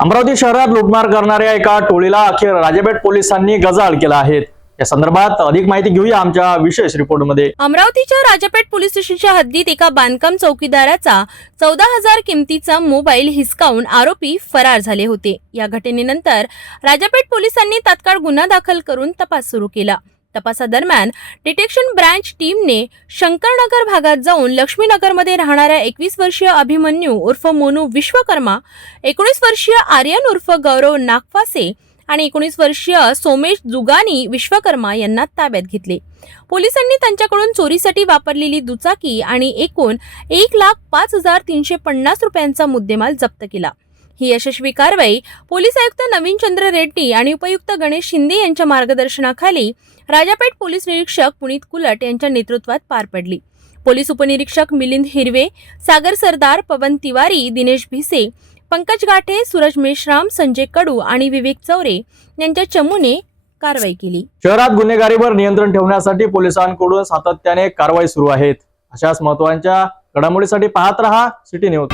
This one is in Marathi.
अमरावती शहरात लुटमार करणाऱ्या एका टोळीला अखेर राजापेठ पोलिसांनी गजाआड केला आहे। या संदर्भात अधिक माहिती घेऊया आमच्या विशेष रिपोर्टमध्ये। अमरावतीच्या राजापेठ पोलीस स्टेशनच्या हद्दीत एका बांधकाम चौकीदाराचा 14,000 किमतीचा मोबाईल हिसकावून आरोपी फरार झाले होते। या घटनेनंतर राजापेठ पोलिसांनी तात्काळ गुन्हा दाखल करून तपास सुरू केला। तपासादरम्यान डिटेक्शन ब्रांच टीमने शंकरनगर भागात जाऊन लक्ष्मीनगरमध्ये राहणाऱ्या 21 वर्षीय अभिमन्यू उर्फ मोनू विश्वकर्मा, 19 वर्षीय आर्यन उर्फ गौरव नागफासे आणि 19 वर्षीय सोमेश जुगानी विश्वकर्मा यांना ताब्यात घेतले। पोलिसांनी त्यांच्याकडून चोरीसाठी वापरलेली दुचाकी आणि एकूण 1,05,350 रुपयांचा मुद्देमाल जप्त केला। ही यशस्वी कारवाई पोलीस आयुक्त नवीन चंद्र रेड्डी आणि उपायुक्त गणेश शिंदे यांच्या मार्गदर्शनाखाली राजापेठ पोलीस निरीक्षक पुनीत कुलट यांच्या नेतृत्वात पार पडली। पोलीस उपनिरीक्षक मिलिंद हिरवे, सागर सरदार, पवन तिवारी, दिनेश भिसे, पंकज गाठे, सूरज मेश्राम, संजय कडू आणि विवेक चौरे यांच्या चमूने कारवाई केली। शहरात गुन्हेगारीवर नियंत्रण ठेवण्यासाठी पोलिसांकडून सातत्याने कारवाई सुरू आहेत। अशाच महत्त्वाच्या घडामोडींसाठी पाहत रहा सिटी न्यूज।